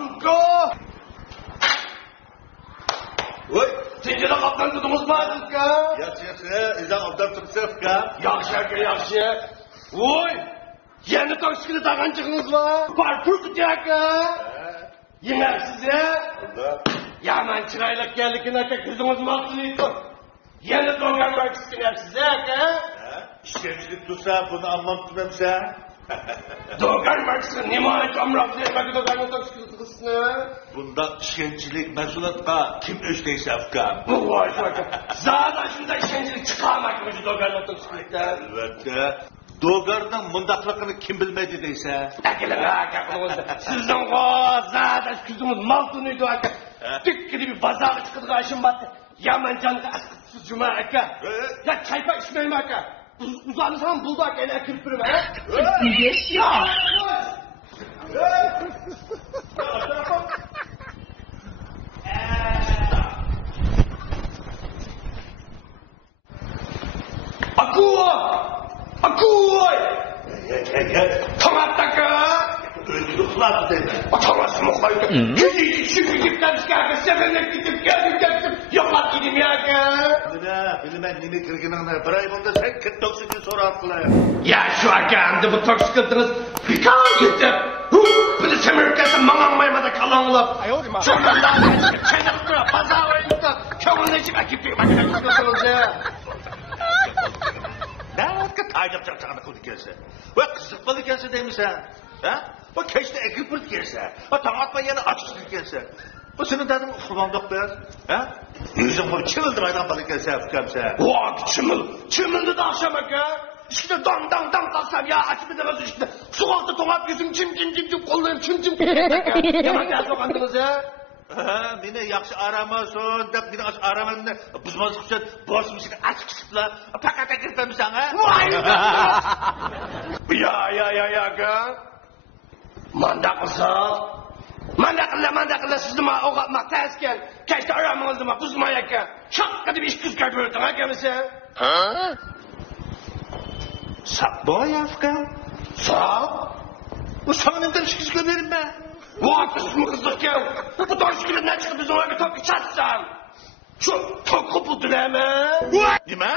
Türko! Oy, tenceре kaptan tutumuz var Türko! Yaxşı, izan obdan tursa Fıka. Yaxşı aka, yaxşı. Oy, yeni taşkili tağancığınız var. Parkur kutu aka. Yemek size. Yaman çıraylık geldikin aka, kızımız mahsuluydu. Yeni doğan bakışkılar size aka. İşkemcilik tursa bunu anlam tutmamsa. Doğan bakışkı, ne mani kamrak vermedi doğan taşkili kızını. Bunda işkemcilik mesulatqa kim öşteyse Fıka. Vay aka, zaten şunda işkencilik çıkarmak mı doğan taşkilikten? Elbette. Doğarının mundaqlıqını kim bilmedi deyse. Әкелің aka қылыңызды. Сіздің ғозада күзіңіз малтынүйді aka. Түккеді bir bazarı çıkıdығы aşın battı. Yaman canlı asқытсыз жұма aka. Ya çaypa içmeyim aka. Uzanırsam buldu aka. Ele kırıp durma ha. Akuo! Akuoy! Tomat aka! Öldürükler dedi. Atamazsın oklaydı. Gidip şükür çıkardı. Seferine gidip geldim. Yoklat gideyim ya aka. Bilmem nemi kirginanı. Bir ay bunda sen kit toksikini soru attılar. Ya şu aka hamdi bu toksikildiniz. Fika gitti. Bir de semirkesi mananmaymada kalanılap. Şuradan çeyrek dura pazar oyunda. Kavun necip ekiplik makine kutlusunuz ya. Ne vakit taycap çarçağını kudu gelse? Ve kızık balı gelse demişsen. Ha? O keşte ekiplik gelse. O tanıtma yeni açıklık gelse. O senin dedim kullandık biraz. Ha? Yüzüm bunu çımıldı maydan balı gelse fıkamsa. Vay çımıldı da akşam aka. İşte dam kalksam ya açıp edemez işte. Sokakta tomat yüzüm çim kollarım çim. Yaman gel sokandınız ya. Meni yaxshi aramason deb meni aramamni buzmazlik uchun boshimizga achib chiqiblar. Faqat kirpamisan ha? Ya aka. Manda qilsa sizni o'qatmoq taskan. Kechda aramangizni buzmay aka. Shaqqa deb ish kuzga ko'rding akamisa. Sap boyafka. Sap? Bu sana neden işkizge verin be? Vay kızımı kızdıkken. Bu taşkilinden çıkıp bizim oraya bir toplu çatsan. Şu çok kopuldu hemen. Nime?